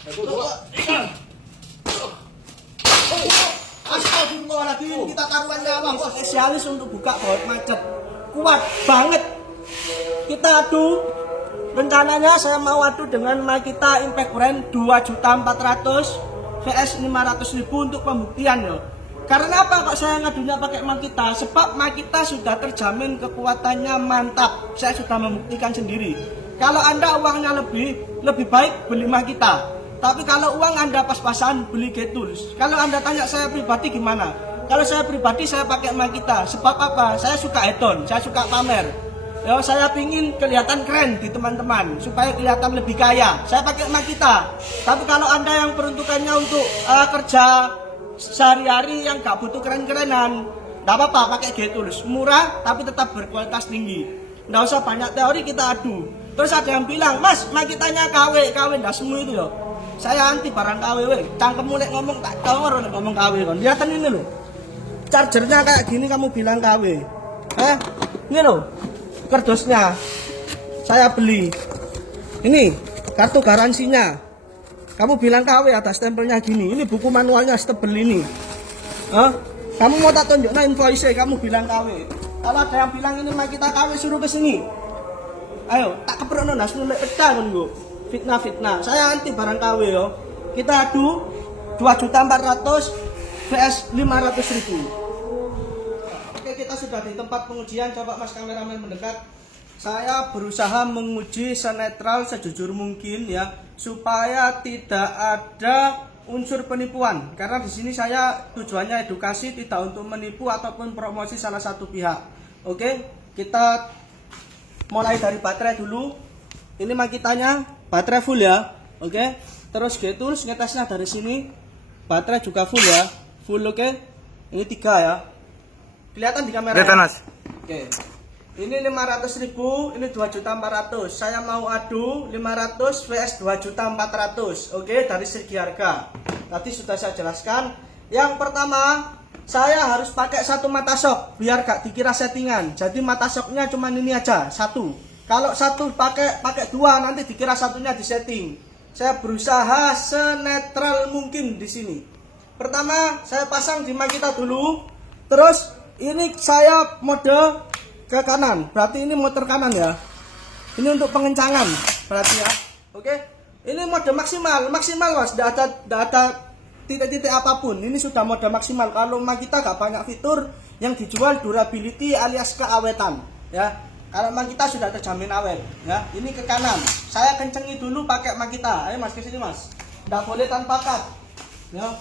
Astagfirullahaladzim, kita taruhan nyawa spesialis untuk buka baut macet. Kuat banget. Kita adu. Rencananya saya mau adu dengan Makita Impact Brand 2.400.000 vs 500.000 untuk pembuktian ya. Karena apa kok saya ngadunya pakai Makita? Sebab Makita sudah terjamin kekuatannya mantap. Saya sudah membuktikan sendiri. Kalau Anda uangnya lebih baik beli Makita. Tapi kalau uang Anda pas-pasan beli G-Tools. Kalau Anda tanya saya pribadi gimana? Kalau saya pribadi saya pakai Makita. Sebab apa? Saya suka hedon, saya suka pamer. Ya, saya pingin kelihatan keren di teman-teman supaya kelihatan lebih kaya. Saya pakai Makita. Tapi kalau Anda yang peruntukannya untuk kerja sehari-hari yang gak butuh keren-kerenan, gak apa-apa pakai G-Tools. Murah tapi tetap berkualitas tinggi. Nggak usah banyak teori, kita adu. Terus ada yang bilang, "Mas, Makitanya KW, nggak semua itu loh." Saya anti barang KW, weh. Cangkemmu nek ngomong tak denger nek ngomong KW kon. Lihat ini loh. Chargernya kayak gini kamu bilang KW. Ini loh. Kardusnya saya beli. Ini kartu garansinya. Kamu bilang KW, ada stempelnya gini. Ini buku manualnya setebel ini. Kamu mau tak tunjuk invoice, kamu bilang KW. Kalau ada yang bilang ini Makita KW, suruh ke sini. Ayo, tak keprokno nas nulek pecah kon nggo. Fitnah. Saya anti barang KW yo. Kita adu 2.400.000 vs 500.000. Oke, kita sudah di tempat pengujian. Coba Mas kameramen mendekat. Saya berusaha menguji senetral sejujur mungkin ya, supaya tidak ada unsur penipuan. Karena di sini saya tujuannya edukasi, tidak untuk menipu ataupun promosi salah satu pihak. Oke, kita mulai dari baterai dulu. Ini Makitanya baterai full ya. Oke. Terus G-Tools ngetesnya dari sini. Baterai juga full ya. Full, oke. Ini 3 ya. Kelihatan di kamera. Kelihatan, Mas. Oke. Ini 500.000, ini 2.400.000. Saya mau adu 500 vs 2.400.000. Oke, dari segi harga. Tadi sudah saya jelaskan. Yang pertama, saya harus pakai satu mata shock biar gak dikira settingan. Jadi mata shocknya cuma ini aja, satu. Kalau satu pakai 2 nanti dikira satunya disetting. Saya berusaha senetral mungkin di sini. Pertama, saya pasang di Makita dulu. Terus ini saya mode ke kanan. Berarti ini motor kanan ya. Ini untuk pengencangan berarti ya. Oke. Ini mode maksimal Mas. Tidak ada titik-titik apapun. Ini sudah mode maksimal. Kalau Makita gak banyak fitur yang dijual durability alias keawetan ya. Kalau Makita sudah terjamin awet ya. Ini ke kanan. Saya kencengi dulu pakai Makita. Ayo Mas ke sini Mas. Nggak boleh tanpa cut. Ya.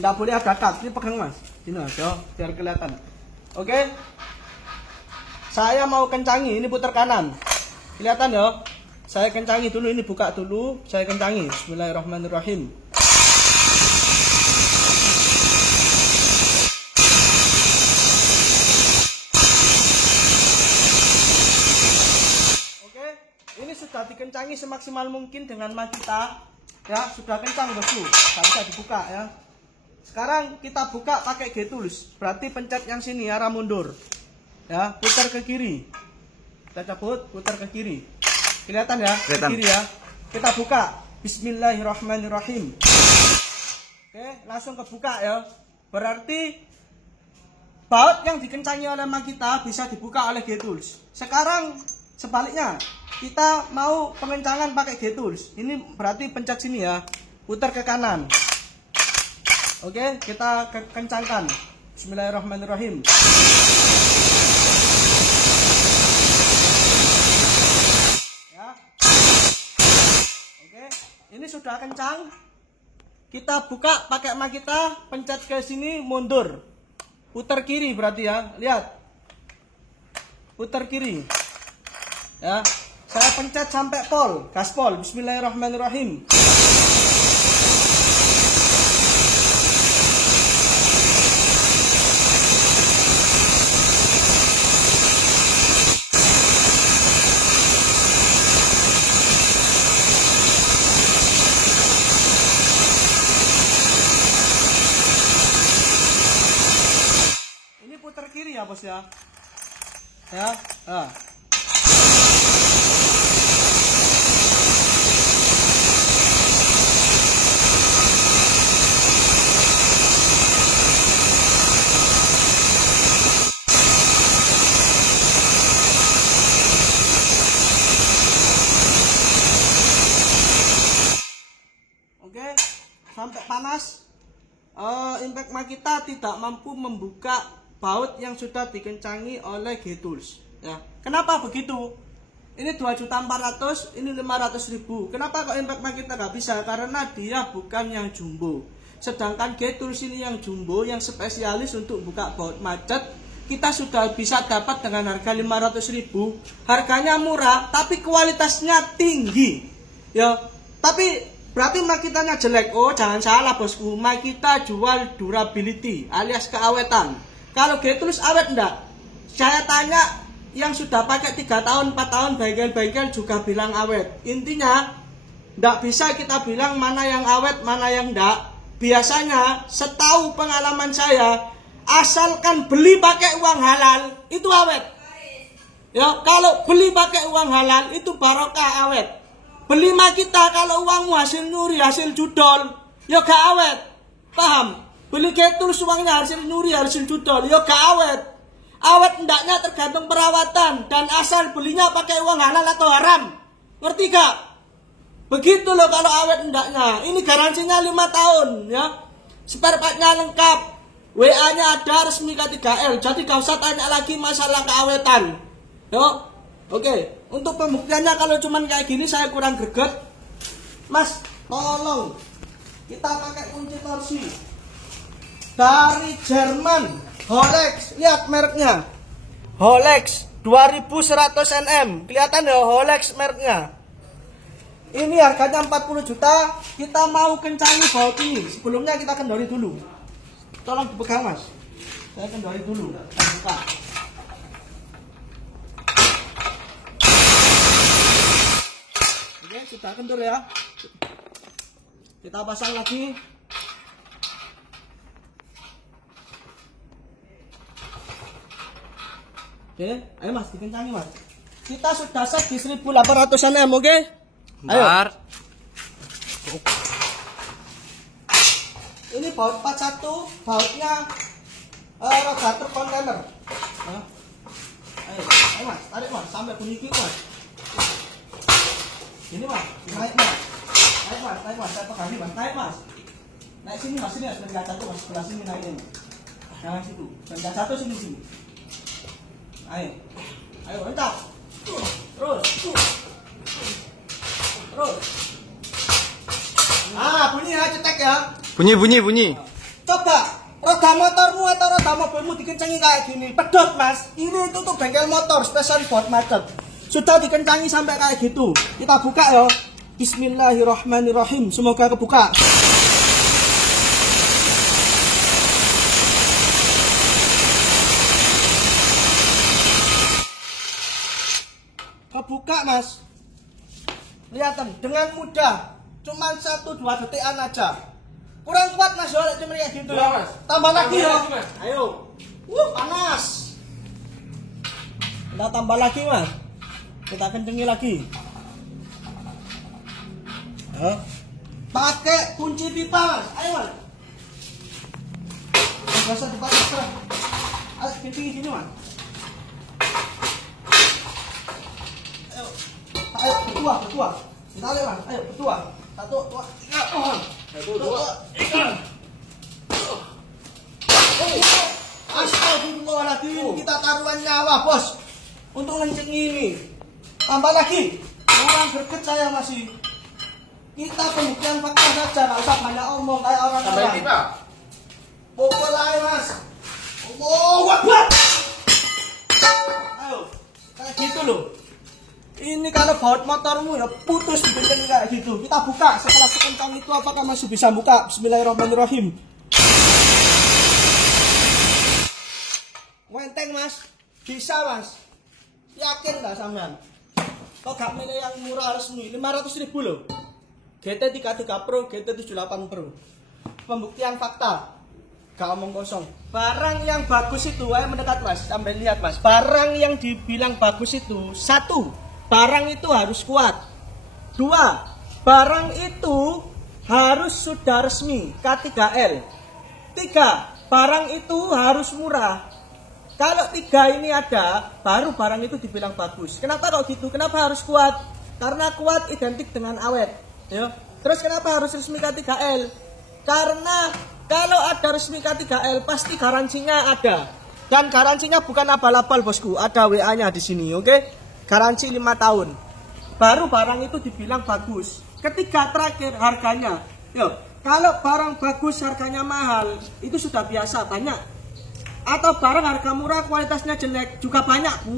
Nggak boleh ada cut. Ini pegang Mas. Ini Mas ya, biar kelihatan. Oke. Saya mau kencangi, ini putar kanan. Kelihatan ya. Saya kencangi dulu, ini buka dulu, saya kencangi. Bismillahirrahmanirrahim. Sudah dikencangi semaksimal mungkin dengan Makita ya, sudah kencang bosku, nggak bisa dibuka ya. Sekarang kita buka pakai G-Tools, berarti pencet yang sini arah mundur ya, putar ke kiri, kita cabut, putar ke kiri, kelihatan ya, ke kiri ya. Kita buka, Bismillahirrahmanirrahim. Oke, langsung kebuka ya, berarti baut yang dikencangi oleh Makita bisa dibuka oleh G-Tools. Sekarang sebaliknya, kita mau pengencangan pakai G-Tools. Ini berarti pencet sini ya, putar ke kanan. Oke, kita kencangkan. Bismillahirrahmanirrahim. Ya. Oke, ini sudah kencang. Kita buka pakai Makita, pencet ke sini, mundur. Putar kiri berarti ya, lihat. Putar kiri. Ya. Saya pencet sampai pol, gaspol. Bismillahirrahmanirrahim. Ini putar kiri ya bos ya. Ya. Oke, sampai panas. Impact Makita tidak mampu membuka baut yang sudah dikencangi oleh G-Tools. Ya, kenapa begitu? Ini 2.400.000, ini 500.000. Kenapa kok Impact Makita nggak bisa? Karena dia bukan yang jumbo. Sedangkan G-Tools ini yang jumbo, yang spesialis untuk buka baut macet. Kita sudah bisa dapat dengan harga 500.000. Harganya murah, tapi kualitasnya tinggi. Ya, tapi berarti Makitanya jelek. Oh, jangan salah bosku. Makita jual durability alias keawetan. Kalau G-Tools awet enggak? Saya tanya yang sudah pakai 3 tahun, 4 tahun, bengkel-bengkel juga bilang awet. Intinya, enggak bisa kita bilang mana yang awet, mana yang enggak. Biasanya, setahu pengalaman saya, asalkan beli pakai uang halal, itu awet. Ya, kalau beli pakai uang halal, itu barokah awet. Beli Makita kalau uangmu hasil nyuri, hasil judol, ya gak awet. Paham? Beli G-Tools uangnya hasil nyuri, hasil judol, ya gak awet. Awet ndaknya tergantung perawatan dan asal belinya pakai uang halal atau haram. Ngerti gak? Begitu loh kalau awet ndaknya. Ini garansinya 5 tahun ya. Spare partnya lengkap. WA-nya ada resmi K3L. Jadi gak usah tanya lagi masalah keawetan. Yo. Oke. Untuk pembuktiannya kalau cuman kayak gini saya kurang greget. Mas, tolong kita pakai kunci torsi dari Jerman. Holex, lihat mereknya. Holex 2100 Nm. Kelihatan ya Holex mereknya. Ini harganya 40 juta. Kita mau kencangi baut ini. Sebelumnya kita kendori dulu. Tolong dipegang Mas. Saya kendori dulu. Kita buka. Oke, sudah kendor ya. Kita pasang lagi. Oke, ayo Mas, dikencangi Mas. Kita sudah set di 1800 Nm, oke? Ayo. Ini baut 41, bautnya rogator kontainer. Ayo Mas, tarik Mas, sampai bunyi gitu Mas. Ini Mas, naik Mas. Naik Mas, saya pegang ini Mas, naik Mas. Naik sini Mas, sini Mas, sebelah satu Mas, sebelah sini naikin. Jangan situ, sebelah satu sini. Ayo lencap. Terus. Bunyi ya, cetek ya. Bunyi. Coba roda motormu atau roda mobilmu dikencangi kayak gini, pedot Mas. Ini itu tuh bengkel motor spesial buat macet. Sudah dikencangi sampai kayak gitu. Kita buka ya. Bismillahirrahmanirrahim. Semoga kebuka. Kebuka Mas. Lihatan dengan mudah. Cuman 1-2 detikan aja. Kurang kuat Mas, soalnya cuma kayak gitu ya Mas. Tambah lagi ya. Ayo. Panas. Kita tambah lagi Mas. Kita kencengi lagi. Pakai kunci pipa Mas. Ayo Mas. Biasa dipakai. Ayo kencing sini Mas. Ayo berdua. Kita lihat Mas. Ayo berdua. 1, 2, 3. 1, 2, 3. Astagfirullahaladzim. Kita taruhan nyawa bos untuk ngenceng ini. Tambah lagi. Kurang greget saya masih. Kita pembuktian fakta saja, nggak usah banyak omong kayak orang-orang. Pukul aja Mas. Wah. Ayo, kayak gitu loh. Ini kalau baut motormu ya putus dibikin kayak gitu. Kita buka setelah sekencang itu, apakah masih bisa buka? Bismillahirrahmanirrahim. Wenteng Mas, bisa Mas. Yakin nggak sampean? Kok gak milih yang murah resmi? 500.000 loh. GT33 Pro, GT78 Pro. Pembuktian fakta. Gak omong kosong. Barang yang bagus itu, ayo mendekat Mas, sampai lihat Mas. Barang yang dibilang bagus itu, 1, barang itu harus kuat. 2, barang itu harus sudah resmi K3L. 3, barang itu harus murah. Kalau 3 ini ada, baru barang itu dibilang bagus. Kenapa kok gitu? Kenapa harus kuat? Karena kuat identik dengan awet. Ya. Terus kenapa harus resmi K3L? Karena kalau ada resmi K3L pasti garansinya ada. Dan garansinya bukan abal-abal bosku, ada WA-nya di sini, oke? Garansi 5 tahun. Baru barang itu dibilang bagus. Ketiga terakhir harganya. Yo, kalau barang bagus harganya mahal, itu sudah biasa banyak. Atau barang harga murah kualitasnya jelek juga banyak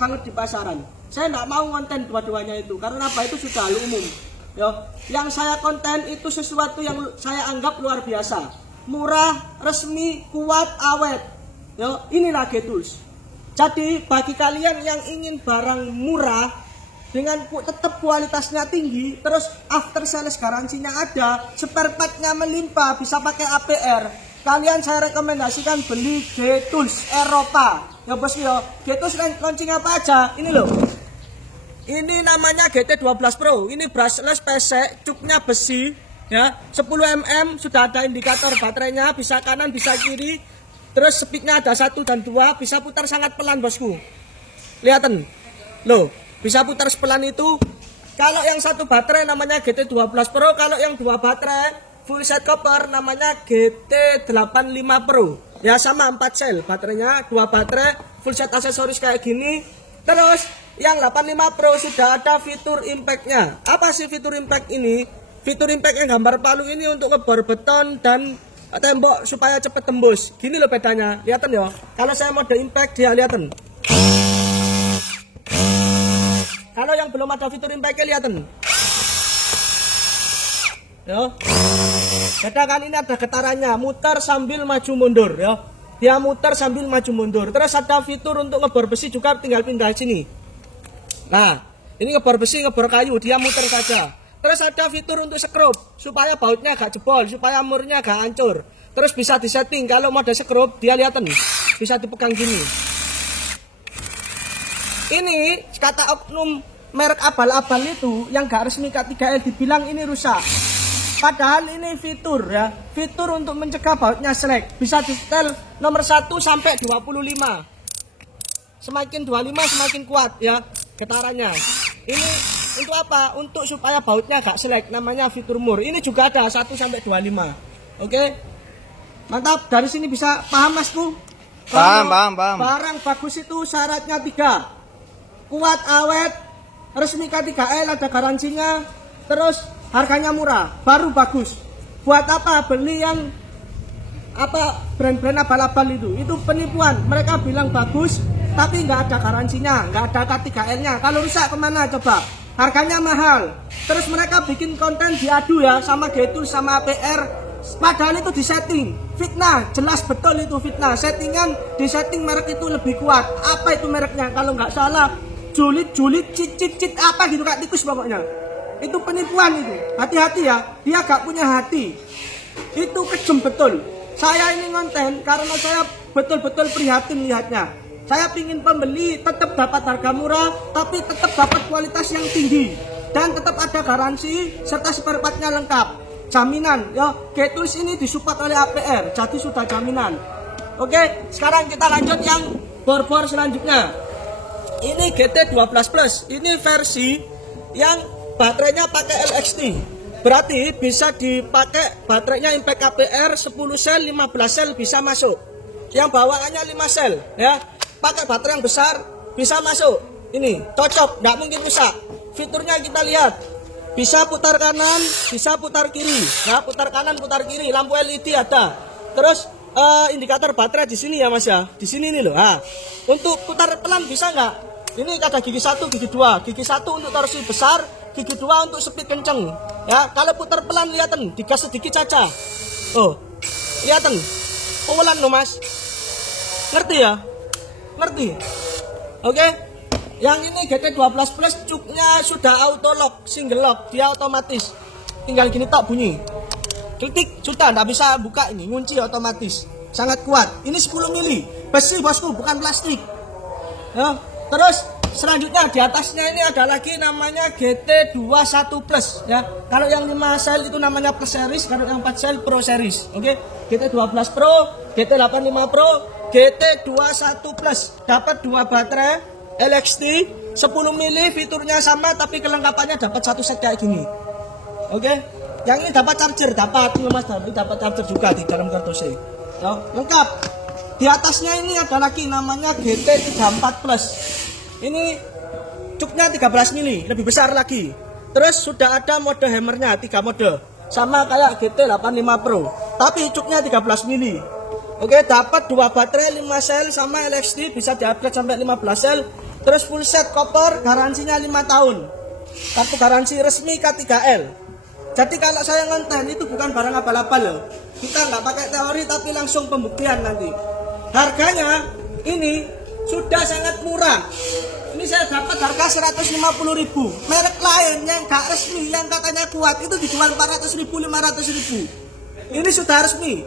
banget di pasaran. Saya tidak mau konten dua-duanya itu karena apa, itu sudah hal umum. Yo, yang saya konten itu sesuatu yang saya anggap luar biasa, murah, resmi, kuat, awet. Yo, inilah G-Tools. Jadi bagi kalian yang ingin barang murah dengan tetap kualitasnya tinggi, terus after sales garansinya ada, spare partnya melimpah, bisa pakai APR, kalian saya rekomendasikan beli G-Tools Eropa. Ya bos yo, G-Tools launching apa aja? Ini loh. Ini namanya GT12 Pro. Ini brushless pesek, cuknya besi, ya. 10 mm, sudah ada indikator baterainya, bisa kanan, bisa kiri. Terus speednya ada 1 dan 2, bisa putar sangat pelan bosku. Lihatan. Loh, bisa putar sepelan itu. Kalau yang satu baterai namanya GT12 Pro, kalau yang 2 baterai full set copper namanya GT85 Pro. Ya sama 4 sel baterainya, 2 baterai, full set aksesoris kayak gini. Terus yang 85 Pro sudah ada fitur impact-nya. Apa sih fitur impact ini? Fitur impact yang gambar palu ini untuk ngebor beton dan tembok supaya cepat tembus. Gini loh bedanya, lihatin ya. Kalau saya mode impact dia lihatin. Kalau yang belum ada fitur impact-nya lihatin. Yo. Beda kan, ini ada getarannya, muter sambil maju mundur ya. Dia muter sambil maju mundur. Terus ada fitur untuk ngebor besi juga, tinggal pindah sini. Nah, ini ngebor besi, ngebor kayu, dia muter saja. Terus ada fitur untuk skrup, supaya bautnya gak jebol, supaya murnya gak hancur. Terus bisa disetting, kalau mode skrup, dia lihatin, bisa dipegang gini. Ini kata oknum merek abal-abal itu, yang gak resmi K3L dibilang ini rusak. Padahal ini fitur ya, fitur untuk mencegah bautnya selek. Bisa di setel nomor 1 sampai 25. Semakin 25 semakin kuat ya getarannya. Ini untuk apa? Untuk supaya bautnya gak selek, namanya fitur mur. Ini juga ada 1 sampai 25. Oke. Mantap, dari sini bisa paham Masku? Paham. Barang bagus itu syaratnya 3. Kuat, awet, resmi K3L, ada garansinya, terus harganya murah, baru bagus. Buat apa beli yang brand-brand abal-abal itu penipuan. Mereka bilang bagus tapi nggak ada garansinya, nggak ada K3L-nya. Kalau rusak kemana coba? Harganya mahal. Terus mereka bikin konten diadu ya sama G-Tools sama APR, padahal itu disetting. Fitnah, jelas betul itu fitnah. Settingan, disetting merek itu lebih kuat. Apa itu mereknya? Kalau nggak salah julid, cit apa gitu, Kak tikus pokoknya. Itu penipuan itu. Hati-hati ya, dia gak punya hati. Itu kejem betul. Saya ini ngonten karena saya betul-betul prihatin lihatnya. Saya pingin pembeli tetap dapat harga murah, tapi tetap dapat kualitas yang tinggi. Dan tetap ada garansi, serta spare part-nya lengkap. Jaminan, ya. G-Tools ini disupport oleh APR, jadi sudah jaminan. Oke, sekarang kita lanjut yang bor-bor selanjutnya. Ini GT12 Plus, ini versi yang baterainya pakai LXT. Berarti bisa dipakai baterainya impact APR 10 sel, 15 sel bisa masuk. Yang bawaannya 5 sel ya. Pakai baterai yang besar bisa masuk. Ini cocok, nggak mungkin rusak. Fiturnya kita lihat. Bisa putar kanan, bisa putar kiri. Ya, putar kanan, putar kiri. Lampu LED ada. Terus indikator baterai di sini ya Mas ya. Di sini nih loh. Nah, untuk putar pelan bisa nggak? Ini ada gigi 1, gigi 2. Gigi 1 untuk torsi besar, gigi 2 untuk speed kenceng. Ya, kalau putar pelan lihatin, digas sedikit saja. Oh, lihatin. Pelan loh Mas. Ngerti ya? Ngerti? Oke. Yang ini GT12 Plus cuknya sudah auto lock, single lock, dia otomatis. Tinggal gini tok bunyi. Klik sudah, nggak bisa buka ini, kunci otomatis. Sangat kuat. Ini 10 mili. Besi bosku, bukan plastik. Ya. Terus selanjutnya di atasnya ini ada lagi namanya GT21 Plus ya. Kalau yang 5 sel itu namanya Plus series, kalau yang 4 sel Pro series. Oke. GT12 Pro, GT85 Pro, GT21 Plus. Dapat 2 baterai LXT 10 mili, fiturnya sama tapi kelengkapannya dapat 1 set kayak gini. Oke. Yang ini dapat charger, dapat mas, dapat charger juga di dalam kardusnya. Ya, lengkap. Di atasnya ini ada lagi namanya GT34 Plus. Ini cuknya 13 mili, lebih besar lagi. Terus sudah ada mode hammernya 3 mode, sama kayak GT85 Pro, tapi cuknya 13 mili. Oke, dapat 2 baterai 5 sel sama LXD, bisa di-upgrade sampai 15 sel. Terus full set koper, garansinya 5 tahun. Kartu garansi resmi K3L. Jadi kalau saya ngonten itu bukan barang abal-abal loh. Kita nggak pakai teori tapi langsung pembuktian nanti. Harganya ini sudah sangat murah. Ini saya dapat harga 150.000. Merek lain yang nggak resmi, yang katanya kuat itu dijual 400.000, 500.000. Ini sudah resmi.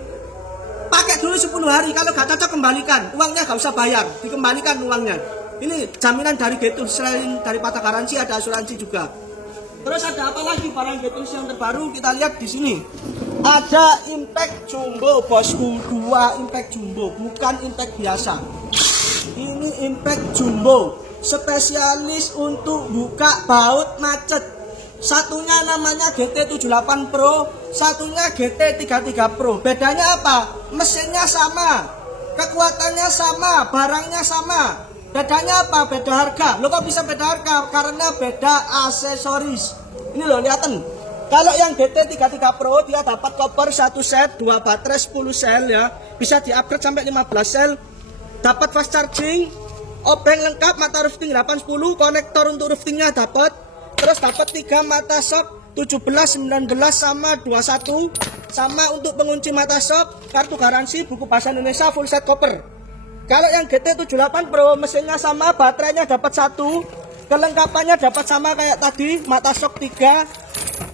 Pakai dulu 10 hari, kalau nggak cocok kembalikan. Uangnya nggak usah bayar, dikembalikan uangnya. Ini jaminan dari Getus, selain daripada garansi ada asuransi juga. Terus ada apa lagi barang Getus yang terbaru? Kita lihat di sini. Ada impact jumbo bosku, 2 impact jumbo, bukan impact biasa. Ini impact jumbo, spesialis untuk buka baut macet. Satunya namanya GT78 Pro, satunya GT33 Pro. Bedanya apa? Mesinnya sama, kekuatannya sama, barangnya sama. Bedanya apa? Beda harga. Lo kok bisa beda harga? Karena beda aksesoris. Ini loh, lihatin. Kalau yang GT33 Pro dia dapat koper 1 set, 2 baterai 10 sel ya. Bisa di-upgrade sampai 15 sel. Dapat fast charging, obeng lengkap, mata rifting 810, konektor untuk riftingnya dapat. Terus dapat 3 mata shock 17, 19 sama 21. Sama untuk pengunci mata shock, kartu garansi, buku bahasa Indonesia, full set koper. Kalau yang GT78 Pro mesinnya sama, baterainya dapat 1. Kelengkapannya dapat sama kayak tadi, mata shock 3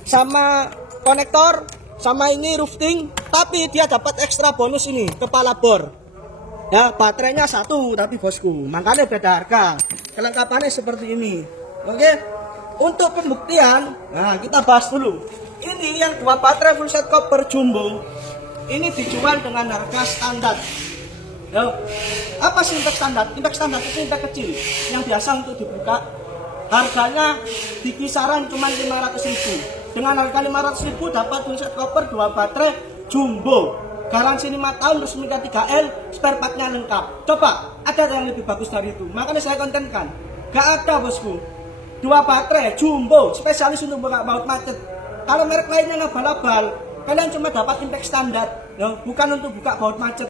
sama konektor, sama ini rifting, tapi dia dapat ekstra bonus ini, kepala bor. Ya, baterainya 1 tapi bosku, makanya beda harga. Kelengkapannya seperti ini. Oke. Untuk pembuktian, nah kita bahas dulu. Ini yang 2 baterai full set koper jumbo, ini dijual dengan harga standar. Ya, apa sih impact standar? Impact standar itu impact kecil yang biasa untuk dibuka. Harganya di kisaran cuma 500.000. Dengan harga 500.000 dapat full set koper 2 baterai jumbo. Garansi 5 tahun resmi K3L, spare partnya lengkap. Coba, ada yang lebih bagus dari itu? Makanya saya kontenkan. Gak ada bosku. 2 baterai jumbo, spesialis untuk buka baut macet. Kalau merek lainnya abal-abal, kalian cuma dapat impact standar, ya, bukan untuk buka baut macet.